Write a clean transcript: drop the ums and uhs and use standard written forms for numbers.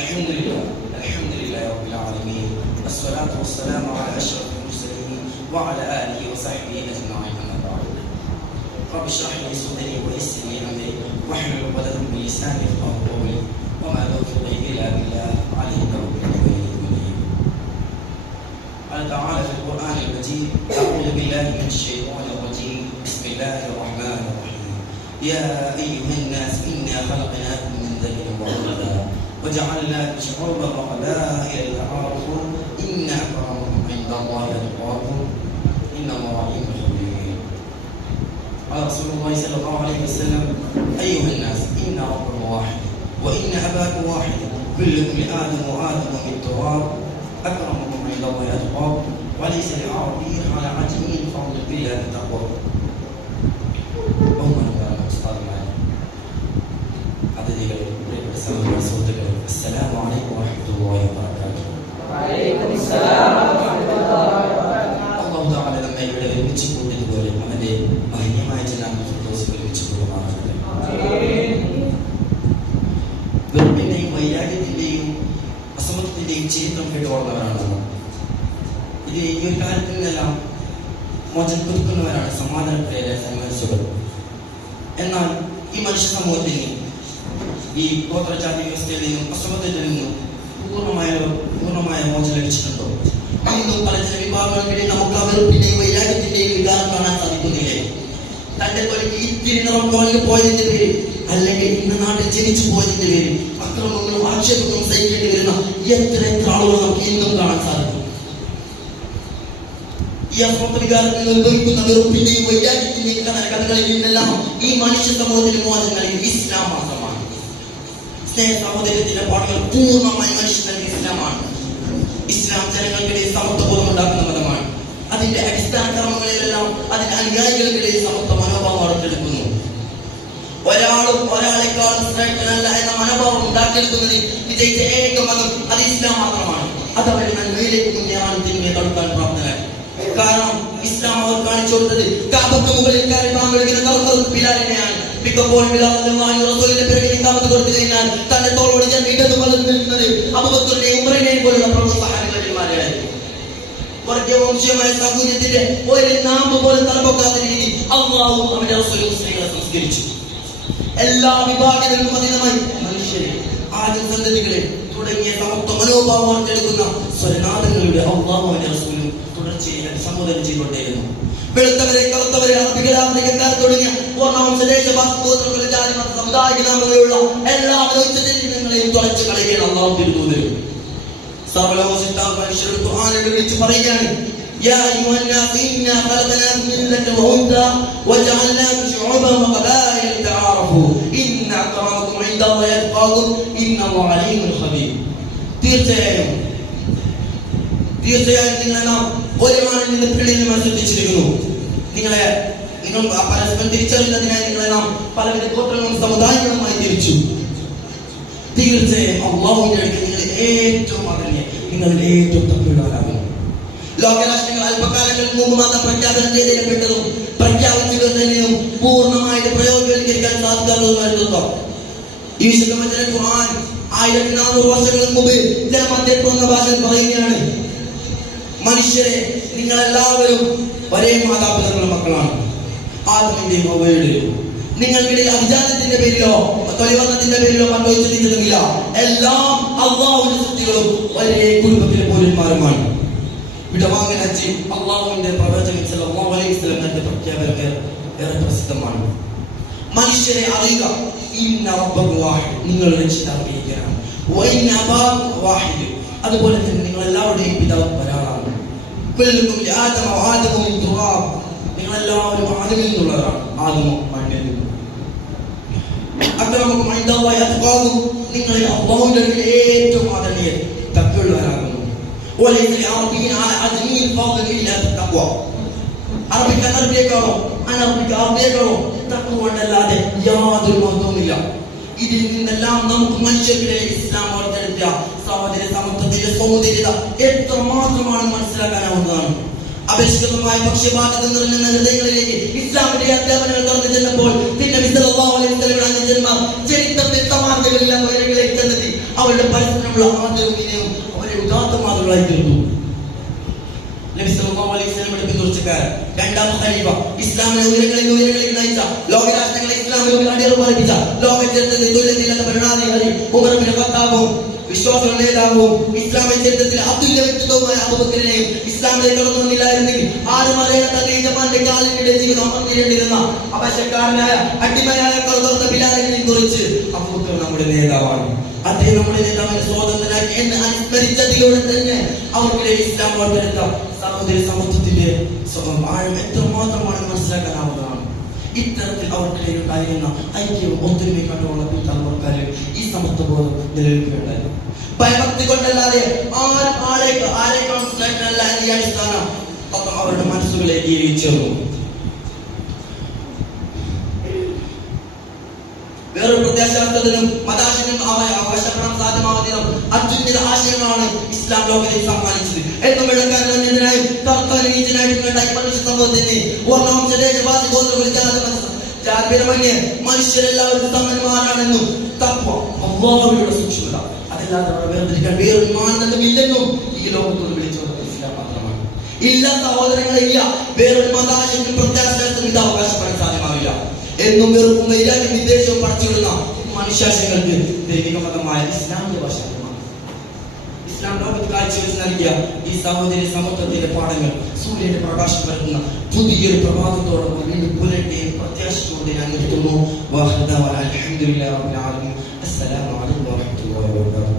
الحمد لله رب العالمين والصلاة والسلام على أشرف المرسلين وعلى آله وصحبه أجمعين أما بعد رب اشرح لي صدري ويسر لي أمري واحلل عقدة من لساني يفقهوا قولي وما توفيقي إلا بالله عليه توكلت وإليه أنيب. قال تعالى في القرآن المجيد أعوذ بالله من الشيطان الرجيم بسم الله الرحمن الرحيم يا أيها الناس إنا خلقناكم من ذكر وأنثى وجعلناكم شعوبا وقبائل لتعارفوا إن أكرمكم عند الله أتقاكم إن الله عليم خبير. قال رسول الله صلى الله عليه وسلم أيها الناس إن ربكم واحد وإن أباكم واحد كلكم لآدم وآدم من تراب أكرمكم عند الله أتقاكم وليس لعربي على عجمي فضل بالله بتقوى. السلام عليكم ورحمة الله وبركاته. وعليكم السلام ورحمة الله وبركاته. അല്ലാഹു തആല നമ്മെ ഇവിടെ ഒരുമിച്ച് കൂട്ടിയതുപോലെ അവന്റെ മഹനീയമായ ജനാബിൽ ഫിർദൗസിൽ ഒരുമിച്ച് കൂടുമാറാകട്ടെ. വെറുപ്പിന്റെയും വൈരാഗ്യത്തിന്റെയും അസമത്വത്തിന്റെയും ചരിത്രം കേട്ടുകൊള്ളുന്നവരാണ്. ഇത് ഈ ഒരു കാലത്തിൽ നിന്നെല്ലാം മോചനം കൊടുക്കുന്നവരാണ് സമാധാനത്തിലെ സന്മനസ്സുകൾ. എന്നാൽ ഈ മനുഷ്യ സമൂഹത്തിന് ഈ ഗോത്രജാതി വ്യവസ്ഥയിൽ നിന്നും അസമത്വത്തിൽ നിന്നും പൂർണ്ണമായ മോചനം ലഭിച്ചിട്ടുണ്ടോ? ഇന്നും പല ജനവിഭാഗങ്ങൾക്കിടയിൽ നമുക്ക് ആ വെറുപ്പിന്റെയും വൈരാഗ്യത്തിന്റെയും വികാരം കാണാൻ സാധിക്കുന്നില്ലേ? തന്റെ തൊഴിൽ ഇത്തിരി നിറം പോയതിന്റെ പേരിൽ അല്ലെങ്കിൽ ഇന്ന നാട്ടിൽ ജനിച്ചു പോയതിന്റെ പേരിൽ അക്രമങ്ങളും ആക്ഷേപങ്ങളും സഹിക്കേണ്ടി വരുന്ന എത്ര ആളുകൾ നമുക്ക് ഇന്നും കാണാൻ സാധിക്കും. ഈ അസ്വത്വവികാരത്തിൽ ഉത്ഭവിക്കുന്ന വെറുപ്പിന്റെയും വൈരാഗ്യത്തിന്റെയും കഥകളിൽ നിന്നെല്ലാം ഈ മനുഷ്യ സമൂഹത്തിന് മോചനം നൽകി ഇസ്ലാം മാത്രമാണ്. സ്നേഹ സഹോദര്യത്തിന്റെ പാഠങ്ങൾ പൂർണ്ണമായി മനുഷ്യ നൽകിയ ഇസ്ലാമാണ്. ഇസ്ലാം ജനങ്ങൾക്കിടയിൽ സമത്വബോധം ഉണ്ടാക്കുന്ന മതമാണ്. അതിന്റെ അടിസ്ഥാന കർമ്മങ്ങളിലെല്ലാം അതിന്റെ അനുയായികൾക്കിടയിൽ സമത്വ മനോഭാവം വളർത്തിയെടുക്കുന്നു. ഒരാളെക്കാളും ശ്രേഷ്ഠനല്ല എന്ന മനോഭാവം ഉണ്ടാക്കിയെടുക്കുന്നതിൽ വിജയിച്ച ഏക മതം അത് ഇസ്ലാം മാത്രമാണ്. അതവരെ നന്മയിലേക്ക് മുന്നേറാൻ തിന്മയെ തടുക്കാൻ പ്രാപ്തനായി. കാരണം ഇസ്ലാം അവർ കാണിച്ചു കൊടുത്തത് കാബക്ക് മുകളിൽ കയറി ബിലാലിനെയാണ്. മിക്കപ്പോൾ റസൂലിന്റെ പിറകിൽ ഇഖാമത്ത് കൊടുത്തു കഴിഞ്ഞാൽ തന്റെ തോളോട് ഞാൻ ഇടതു വലത് നിൽക്കുന്നത് അബൂബക്കറിനെയും ഉമറിനെയും പോലുള്ള പ്രമുഖ സഹാബിമാരെയാണ്. വർഗവംശീയമായ സാഹചര്യത്തിന്റെ ഒരു നാമ്പ് പോലും തലപ്പൊക്കാത്ത രീതി അല്ലാഹു അവന്റെ റസൂലും സ്ത്രീകളെ സംസ്കരിച്ചു. എല്ലാ വിഭാഗങ്ങൾക്കും അതീതമായി മനുഷ്യരെ ആദ്യ സന്തതികളെ തുടങ്ങിയ സമത്വ മനോഭാവം വളർത്തിയെടുക്കുന്ന സ്വരനാഥങ്ങളുടെ അല്ലാഹു അവന്റെ റസൂലും തുടർച്ചയായി സംബോധന ചെയ്തുകൊണ്ടേയിരുന്നു. വെളുത്തവരെ കറുത്തവരെ അറബികളാഫ്രിക്കക്കാർ തുടങ്ങിയ പൂർണ്ണവംശദേശ ജാതി മത സമുദായിക നാമങ്ങളുള്ള എല്ലാ ജനങ്ങളെയും തുളച്ചു കളയുകയാണ് അല്ലാഹു തിരുദൂതർ. സർവലോകസിദ്ധാന്ത മനുഷ്യരുടെ ഖുർആനിൽ വിളിച്ചു പറയുകയാണ് യാ അയ്യുഹന്നാസ് ഇന്നാ ഖലഖനാകും മിൻ ദക്കരിൻ വഉൻസാ വജഅൽനാകും ശുഉബൻ വഖബായില തആറഫു ഇന്ന അക്രമകും ഇൻദല്ലാഹി അത്ഖാകും ഇന്നല്ലാഹു അലീമുൻ ഖബീർ. തീർച്ചയായും നിങ്ങൾ ഒരുപാട് നിന്ന് പിള്ളിൽ ശ്രദ്ധിച്ചിരിക്കുന്നു. നിങ്ങൾ പരസ്പരം തിരിച്ചറിയുന്നതിനായി നിങ്ങളെ നാം പലവിധ ഗോത്രങ്ങളും സമുദായങ്ങളുമായി തിരിച്ചു. തീർച്ചയായും അല്ലാഹുവിന്റെ അടുക്കൽ നിങ്ങൾ ഏറ്റവും അതന്നെ നിങ്ങളുടെ ഏറ്റവും തപ്പിടാനാകും. ലോകരാഷ്ട്രങ്ങൾ അല്പകാലങ്ങൾക്ക് മുമ്പ് മാത്രം പ്രഖ്യാപനം ചെയ്തിടപ്പെട്ടതും പ്രഖ്യാപിച്ചു വരുന്നതിനും പൂർണ്ണമായിട്ട് പ്രയോജനവൽക്കരിക്കാൻ സാധിക്കാത്തതുമായിട്ടുണ്ടോ? ഈ വിശുദ്ധ ഖുർആൻ 1400 വർഷങ്ങൾക്ക് മുമ്പ് ജനമധ്യത്വ ഭാഷയിൽ പറയുകയാണ് മനുഷ്യരെ നിങ്ങളെല്ലാവരും ഒരേ മാതാപിതാക്കളുടെ മക്കളാണ്. ആദമിന്റെയും ഹവ്വയുടെയും. നിങ്ങൾക്കിടയിൽ അഭിജാതത്തിന്റെ പേരിലോ തൊഴിൽവർണ്ണത്തിന്റെ പേരിലോ മറ്റോ ചിന്തിക്കുന്നില്ല. എല്ലാം അല്ലാഹുവിന്റെ സൃഷ്ടികളും ഒരേ കുടുംബത്തിലെ പൗരന്മാരുമാണ്. വിടവാങ്ങൽ ഹജ്ജ് അല്ലാഹുവിന്റെ പ്രവാചകൻ സല്ലല്ലാഹു അലൈഹി വസല്ലം നടത്തിയ പ്രഖ്യാപനം ഏറെ പ്രസിദ്ധമാണ്. മനുഷ്യരെ അറിയുക ഇന്ന റബ്ബക വാഹിദ്, നിങ്ങളുടെ രക്ഷിതാവ് ഏകനാണ്. വഇന്ന അബാക വാഹിദ്, അതുപോലെ തന്നെ നിങ്ങൾ എല്ലാവരുടെയും പിതാവ് ഒരാളാണ്. കുല്ലുക്കും ലിആദമ വആദമു മിൻ തുറാബ്, നിങ്ങൾ എല്ലാവരും ആദമിൽ നിന്നുള്ളവരാണ്. ആദമും മണ്ണിൽ നിന്നും. അക്രമകും ഇൻദല്ലാഹി അത്ഖാകും, നിങ്ങളിൽ അല്ലാഹുവിന്റെ അടുക്കൽ ഏറ്റവും ആദരണീയർ തഖ്വയുള്ളവരാകുന്നു. വലൈസ ലിഅറബിയ്യിൻ അലാ അജ്മിൻ ഫദ്ലൻ ഇല്ലാ തഖ്വ, അറബിക്ക് അറബിയേക്കാളോ അനറബിക്ക് അറബിയേക്കാളോ തഖ്വ കൊണ്ടല്ലാതെ യാതൊരു മഹത്വവുമില്ല. ഇതിൽ നിന്നെല്ലാം നമുക്ക് മനുഷ്യർക്കിടയിൽ ഇസ്ലാം വളർത്തിയെടുത്ത സഹോദര സമത്വത്തിന്റെ സൗന്ദര്യത എത്രമാത്രമാണ് മനസ്സിലാക്കാനാവുന്നതാണ്. അപരിഷ്കൃതമായ പക്ഷപാതം നിറഞ്ഞ ഹൃദയങ്ങളിലേക്ക് ഇസ്ലാമിന്റെ അധ്യാപനങ്ങൾ കടന്നു ചെന്നപ്പോൾ ചരിത്രത്തിൽ സമാന്തരമില്ല വൈരങ്ങളിലേക്ക് ചെന്നെത്തി അവരുടെ പരസ്പരമുള്ള ഇസ്ലാമിനോടുള്ള ആദരവും വിനയവും അവരെ ഉദാത്തമാതകളായി തീർന്നു. നബി സല്ലല്ലാഹു അലൈഹി വസല്ലമയുടെ പിന്തുടർച്ചക്കാരൻ, രണ്ടാം ഖലീഫ, ഇസ്ലാമിനെ ഉയരങ്ങളിൽ നയിച്ച, ലോകരാഷ്ട്രങ്ങളെ ഇസ്ലാമിലേക്ക് അടിയറപ്പാലിപ്പിച്ച, ലോക ചരിത്രത്തിൽ തുല്യതയില്ലാത്ത ഭരണാധികാരി ഉമർ ഇബ്നു ഖത്താബും വിശ്വാസ നേതാവും ഇസ്ലാമിക ചരിത്രത്തിൽ അബ്ദുല്ല വ്യക്തിത്വമായ അബൂബക്കറിനെയും ഇസ്ലാമിലേക്ക് കടന്നു വന്നില്ലായിരുന്നെങ്കിൽ ആരും അറിയാത്ത ജപ്പാന്റെ കാലിന്റെ ജീവിതം അമർത്തിരേണ്ടിരുന്ന അവശക്കാരനായ അടിമയായ കറുത്ത ബിലാലിനെ കുറിച്ച് അബൂബക്കർ നമ്മുടെ നേതാവാണ്. അദ്ദേഹം നമ്മുടെ നേതാവിന്റെ സ്വാതന്ത്ര്യനായി എന്ന് അനുസ്മരിച്ചതിലൂടെ തന്നെ അവർക്കിടെ ഇസ്ലാം വളർത്തിയെടുത്ത സഹോദര സമത്വത്തിന്റെ ആഴം എത്രമാത്രമാണെന്ന് മനസ്സിലാക്കാനാവുന്നതാണ്. ഇത്തരത്തിൽ അവർക്കിടയിൽ ഉണ്ടായിരുന്ന ഐക്യവും ഒത്തൊരുമയും കണ്ടുള്ള പിൻതലമുറക്കാരിൽ ഈ സമത്വബോധം നിലനിൽക്കുകയുണ്ടായി. ഭയഭക്തി കൊണ്ടല്ലാതെ ആരെക്കാളും സ്നേഹമല്ല എന്ന അടിസ്ഥാനം അവരുടെ മനസ്സുകളിലേക്ക് ചേർന്നു. വേറൊരു പ്രത്യാശാസ്ത്രത്തിനും മതാശനും അവകാശപ്പെടാൻ സാധ്യമാവുന്നതിനും അത്യുന്നത ആശയങ്ങളാണ് ഇസ്ലാം ലോകത്തിൽ സമ്മാനിച്ചത്. എന്നും വെള്ളക്കാരനായി മനുഷ്യ സമൂഹത്തിന് മനുഷ്യരെല്ലാവരും സമന്മാരാണെന്നും അല്ലാഹുവിന്റെ സൂക്ഷ്മത അതല്ലാതെ വേർതിരിക്കാൻ വേറൊരു മാനദണ്ഡമില്ലെന്നും ഈ ലോകത്തോട് വിളിച്ചു ഇസ്ലാം മാത്രമാണ്. ഇല്ല സഹോദരങ്ങളെ, ഇല്ല. വേറൊരു മതാശനും പ്രത്യാശാസ്ത്രം ഇത് അവകാശപ്പെടാൻ സാധ്യമാവില്ല. എന്നും വെറുപ്പും വൈരാഗ്യം വിദ്വേഷവും പടച്ചുവിടുന്ന മനുഷ്യാശയങ്ങൾക്ക് ദൈവിക മതമായ ഇസ്ലാമിന്റെ വശമാണ്. ഇസ്ലാം ലോകത്ത് കാഴ്ചവെച്ച് നൽകിയ ഈ സഹോദരി സമത്വത്തിന്റെ പാഠങ്ങൾ സൂര്യന്റെ പ്രകാശം പരത്തുന്ന പുതിയൊരു പ്രഭാതത്തോടൊപ്പം വീണ്ടും പുലർട്ടെ പ്രത്യാശിച്ചുകൊണ്ട് ഞാൻ നിർത്തുന്നു. അസ്സലാമു അലൈക്കും വറഹ്മത്തുള്ളാഹി വബറകാതുഹു.